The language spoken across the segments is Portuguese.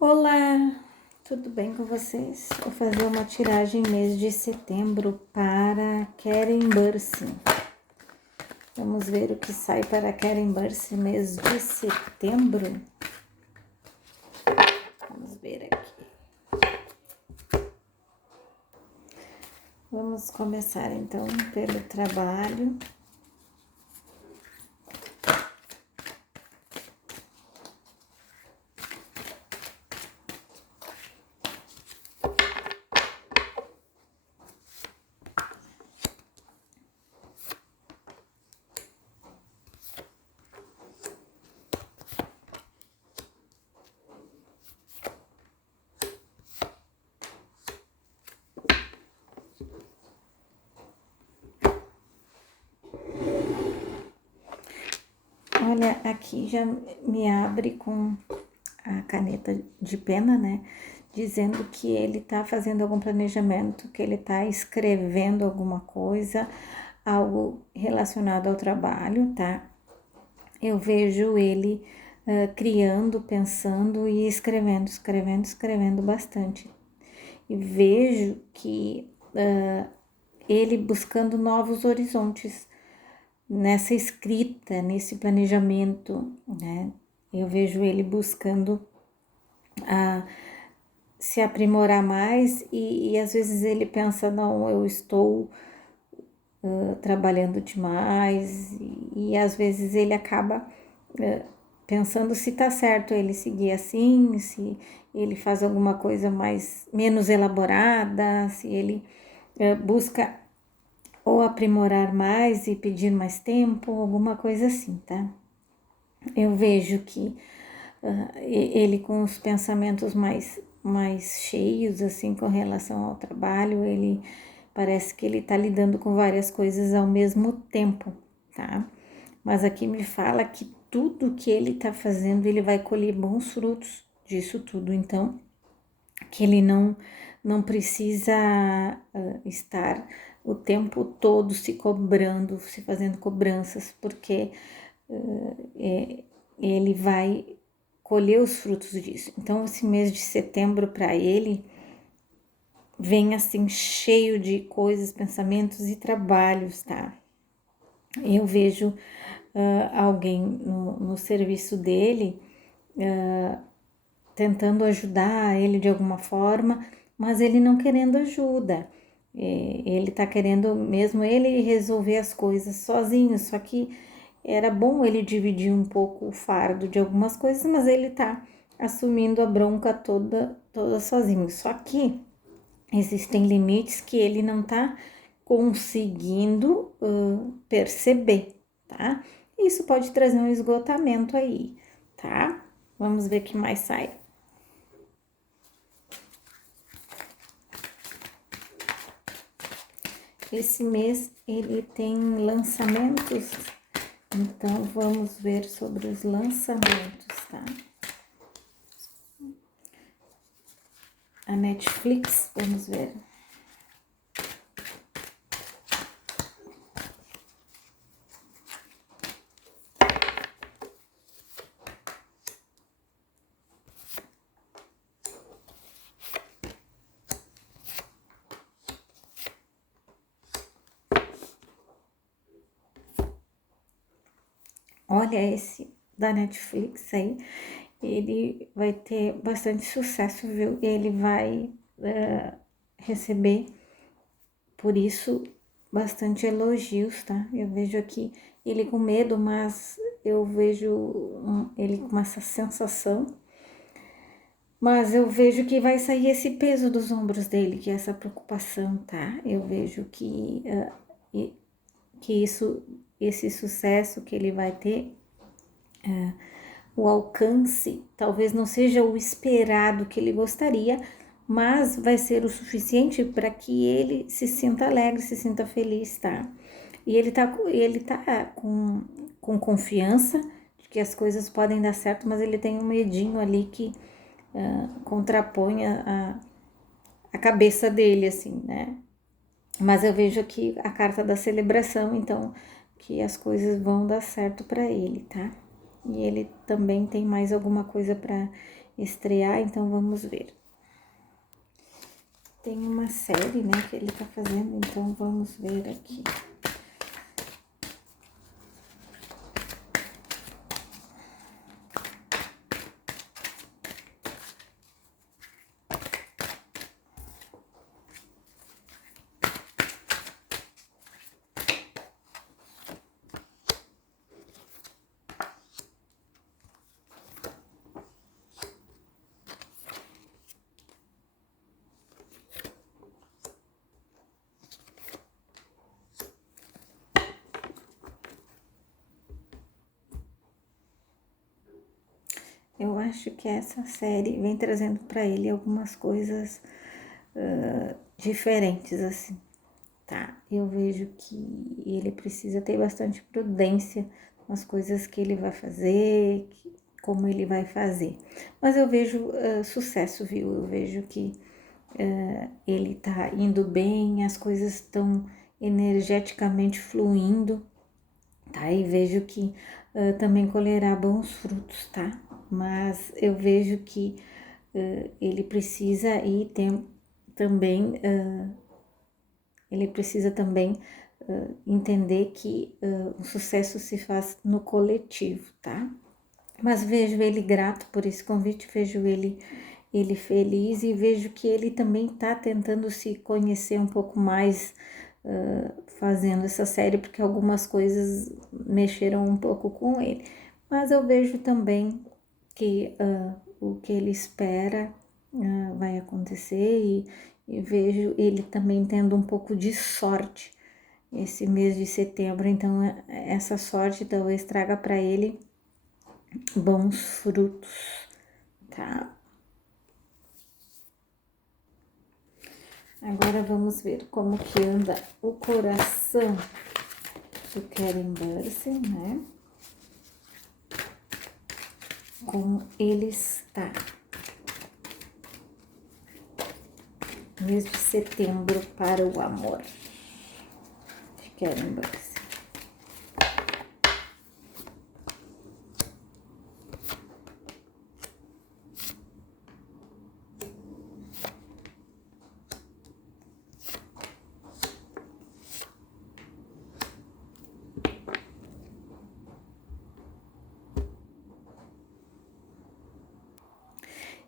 Olá, tudo bem com vocês? Vou fazer uma tiragem mês de setembro para Karen Bursi. Vamos ver o que sai para Karen Bursi mês de setembro. Vamos ver aqui. Vamos começar então pelo trabalho. Olha, aqui já me abre com a caneta de pena, né? Dizendo que ele tá fazendo algum planejamento, que ele tá escrevendo alguma coisa, algo relacionado ao trabalho, tá? Eu vejo ele criando, pensando e escrevendo bastante. E vejo que ele buscando novos horizontes nessa escrita, nesse planejamento, né? Eu vejo ele buscando se aprimorar mais e às vezes ele pensa, não, eu estou trabalhando demais e às vezes ele acaba pensando se tá certo ele seguir assim, se ele faz alguma coisa menos elaborada, se ele busca ou aprimorar mais e pedir mais tempo, alguma coisa assim, tá? Eu vejo que ele com os pensamentos mais cheios, assim, com relação ao trabalho, ele parece que ele tá lidando com várias coisas ao mesmo tempo, tá? Mas aqui me fala que tudo que ele tá fazendo, ele vai colher bons frutos disso tudo, então, que ele não precisa estar o tempo todo se cobrando, se fazendo cobranças, porque ele vai colher os frutos disso. Então, esse mês de setembro para ele vem assim cheio de coisas, pensamentos e trabalhos, tá? Eu vejo alguém no serviço dele tentando ajudar ele de alguma forma, mas ele não querendo ajuda. Ele tá querendo mesmo ele resolver as coisas sozinho, só que era bom ele dividir um pouco o fardo de algumas coisas, mas ele tá assumindo a bronca toda sozinho. Só que existem limites que ele não tá conseguindo perceber, tá? Isso pode trazer um esgotamento aí, tá? Vamos ver o que mais sai. Esse mês ele tem lançamentos, então vamos ver sobre os lançamentos, tá? A Netflix, vamos ver. Olha esse da Netflix aí, ele vai ter bastante sucesso, viu? Ele vai receber, por isso, bastante elogios, tá? Eu vejo aqui ele com medo, mas eu vejo ele com essa sensação. Mas eu vejo que vai sair esse peso dos ombros dele, que é essa preocupação, tá? Eu vejo que esse sucesso que ele vai ter, o alcance, talvez não seja o esperado que ele gostaria, mas vai ser o suficiente para que ele se sinta alegre, se sinta feliz, tá? E ele tá com confiança de que as coisas podem dar certo, mas ele tem um medinho ali que contrapõe a cabeça dele, assim, né? Mas eu vejo aqui a carta da celebração, então que as coisas vão dar certo para ele, tá? E ele também tem mais alguma coisa para estrear, então vamos ver. Tem uma série, né, que ele tá fazendo, então vamos ver aqui. Eu acho que essa série vem trazendo para ele algumas coisas diferentes, assim, tá? Eu vejo que ele precisa ter bastante prudência nas coisas que ele vai fazer, como ele vai fazer. Mas eu vejo sucesso, viu? Eu vejo que ele tá indo bem, as coisas estão energeticamente fluindo, tá? E vejo que também colherá bons frutos, tá? Mas eu vejo que ele precisa ir também, ele precisa também entender que o sucesso se faz no coletivo, tá? Mas vejo ele grato por esse convite, vejo ele feliz e vejo que ele também está tentando se conhecer um pouco mais fazendo essa série, porque algumas coisas mexeram um pouco com ele. Mas eu vejo também que o que ele espera vai acontecer e vejo ele também tendo um pouco de sorte esse mês de setembro. Então, essa sorte talvez traga para ele bons frutos, tá? Agora vamos ver como que anda o coração do Karen Burse, né? Como ele está. Mês de setembro para o amor de Karen Burse.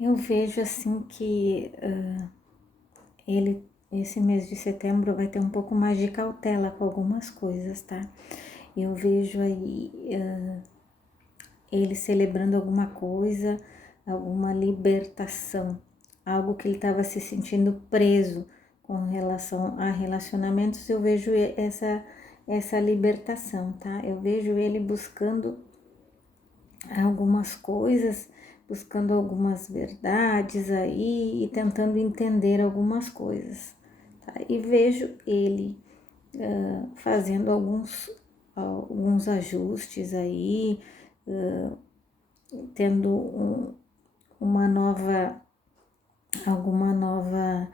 Eu vejo assim que esse mês de setembro vai ter um pouco mais de cautela com algumas coisas, tá? Eu vejo aí ele celebrando alguma coisa, alguma libertação, algo que ele estava se sentindo preso com relação a relacionamentos. Eu vejo essa libertação, tá? Eu vejo ele buscando algumas coisas, buscando algumas verdades aí e tentando entender algumas coisas, tá? E vejo ele fazendo alguns ajustes aí, tendo uma nova, alguma nova,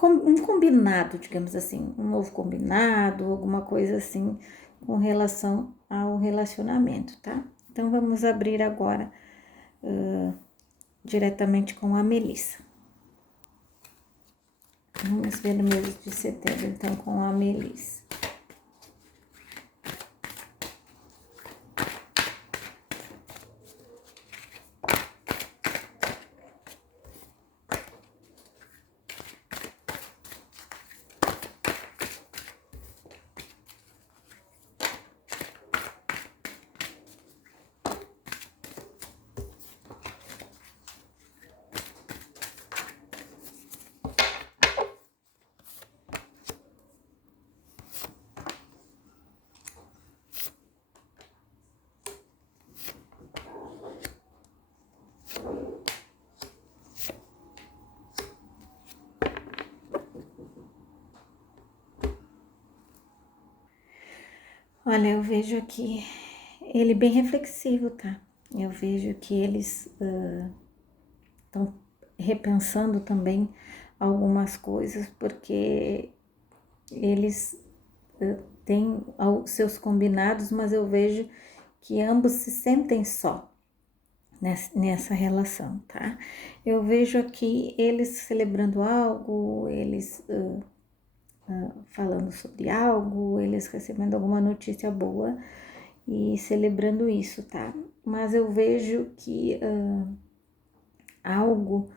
um combinado, digamos assim, um novo combinado, alguma coisa assim com relação ao relacionamento, tá? Então vamos abrir agora diretamente com a Melissa. Vamos ver no mês de setembro, então, com a Melissa. Olha, eu vejo aqui ele bem reflexivo, tá? Eu vejo que eles estão repensando também algumas coisas, porque eles têm seus combinados, mas eu vejo que ambos se sentem só. nessa relação, tá? Eu vejo aqui eles celebrando algo, eles falando sobre algo, eles recebendo alguma notícia boa e celebrando isso, tá? Mas eu vejo que algo,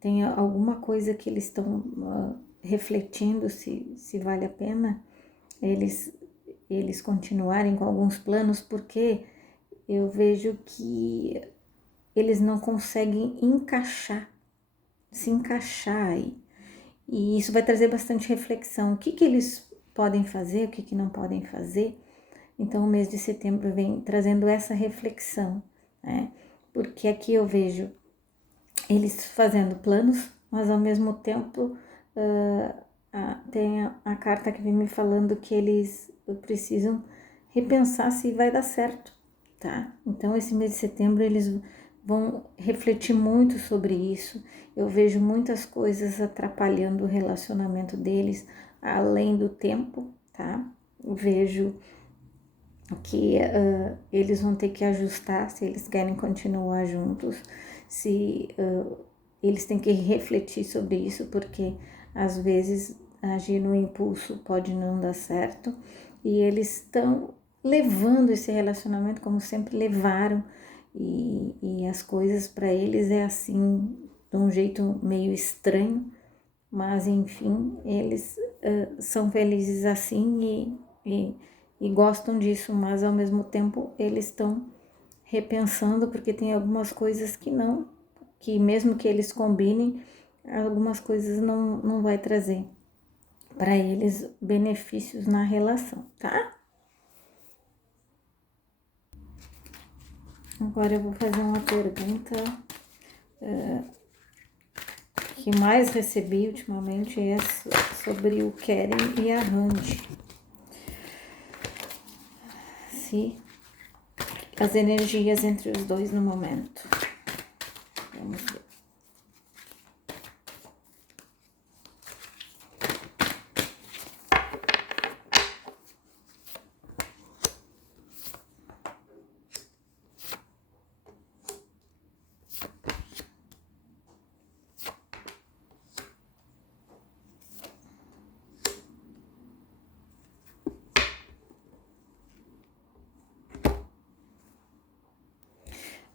tem alguma coisa que eles estão refletindo se vale a pena eles continuarem com alguns planos, porque eu vejo que eles não conseguem se encaixar aí. E isso vai trazer bastante reflexão. O que eles podem fazer, o que não podem fazer. Então, o mês de setembro vem trazendo essa reflexão, né? Porque aqui eu vejo eles fazendo planos, mas ao mesmo tempo tem a carta que vem me falando que eles precisam repensar se vai dar certo, tá? Então, esse mês de setembro eles vão refletir muito sobre isso. Eu vejo muitas coisas atrapalhando o relacionamento deles, além do tempo, tá? Eu vejo que eles vão ter que ajustar se eles querem continuar juntos, se eles têm que refletir sobre isso, porque às vezes agir no impulso pode não dar certo, e eles estão levando esse relacionamento como sempre levaram, e as coisas para eles é assim, de um jeito meio estranho, mas enfim, eles são felizes assim e gostam disso, mas ao mesmo tempo eles estão repensando, porque tem algumas coisas que mesmo que eles combinem, algumas coisas não vai trazer para eles benefícios na relação, tá? Agora eu vou fazer uma pergunta que mais recebi ultimamente, é sobre o Keren e a Randy. Se as energias entre os dois no momento. Vamos ver.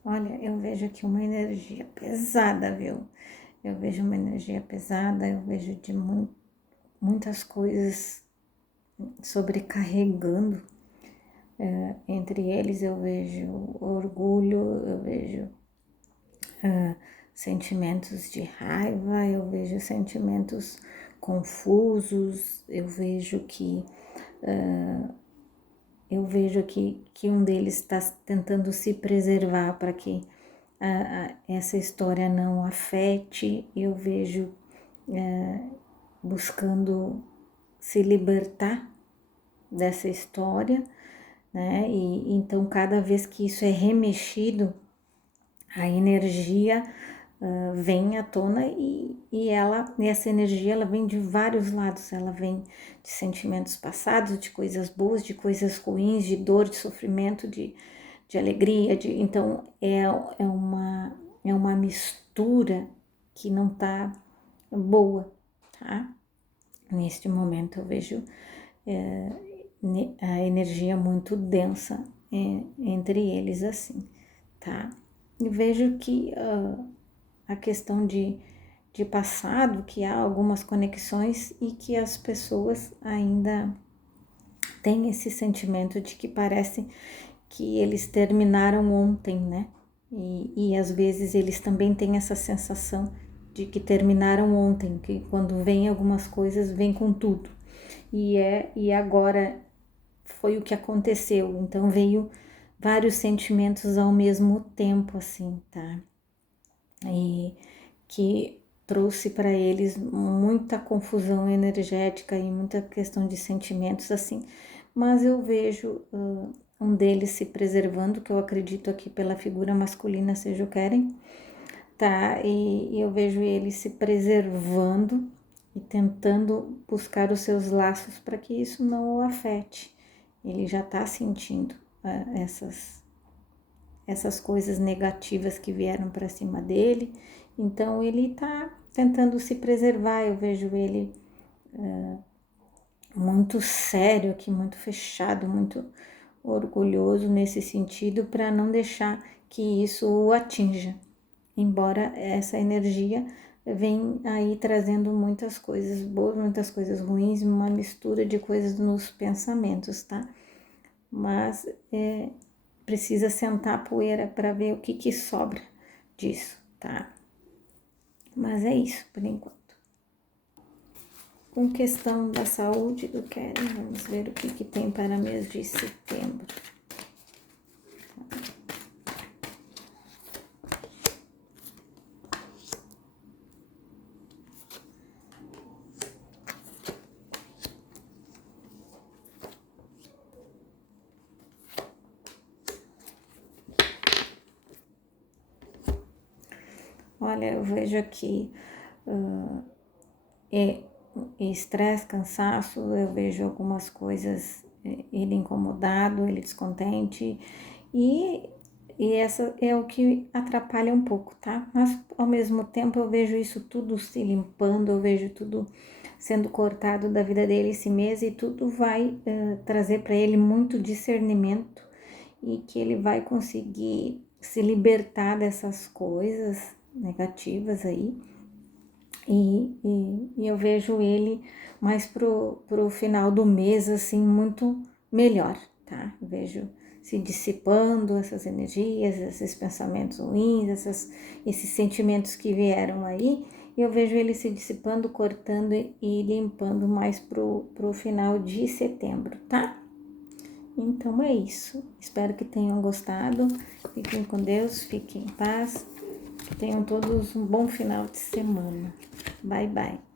Olha, eu vejo aqui uma energia pesada, viu? Eu vejo uma energia pesada, eu vejo de muitas coisas sobrecarregando. Entre eles eu vejo orgulho, eu vejo sentimentos de raiva, eu vejo sentimentos confusos, eu vejo que que um deles está tentando se preservar para que essa história não afete. Eu vejo buscando se libertar dessa história, né? E então cada vez que isso é remexido, a energia vem à tona e essa energia ela vem de vários lados, ela vem de sentimentos passados, de coisas boas, de coisas ruins, de dor, de sofrimento, de alegria, então é uma mistura que não tá boa, tá? Neste momento eu vejo a energia muito densa entre eles assim, tá? E vejo que a questão de passado, que há algumas conexões e que as pessoas ainda têm esse sentimento de que parece que eles terminaram ontem, né? E às vezes eles também têm essa sensação de que terminaram ontem, que quando vem algumas coisas, vem com tudo. E agora foi o que aconteceu, então veio vários sentimentos ao mesmo tempo, assim, tá? E que trouxe para eles muita confusão energética e muita questão de sentimentos, assim, mas eu vejo um deles se preservando, que eu acredito aqui pela figura masculina seja o Keren, tá? E eu vejo ele se preservando e tentando buscar os seus laços para que isso não o afete. Ele já está sentindo essas coisas negativas que vieram para cima dele. Então ele tá tentando se preservar. Eu vejo ele muito sério aqui, muito fechado, muito orgulhoso nesse sentido, para não deixar que isso o atinja. Embora essa energia vem aí trazendo muitas coisas boas, muitas coisas ruins, uma mistura de coisas nos pensamentos, tá? Mas precisa sentar a poeira para ver o que sobra disso, tá? Mas é isso por enquanto. Com questão da saúde do Keren, vamos ver o que tem para mês de setembro. Olha, eu vejo aqui estresse, cansaço, eu vejo algumas coisas, ele incomodado, ele descontente, e essa é o que atrapalha um pouco, tá? Mas ao mesmo tempo eu vejo isso tudo se limpando, eu vejo tudo sendo cortado da vida dele esse mês, e tudo vai trazer para ele muito discernimento, e que ele vai conseguir se libertar dessas coisas negativas aí. E eu vejo ele mais pro final do mês, assim, muito melhor, tá? Eu vejo se dissipando essas energias, esses pensamentos ruins, esses sentimentos que vieram aí. E eu vejo ele se dissipando, cortando e limpando mais pro final de setembro, tá? Então é isso. Espero que tenham gostado. Fiquem com Deus, fiquem em paz. Tenham todos um bom final de semana. Bye, bye.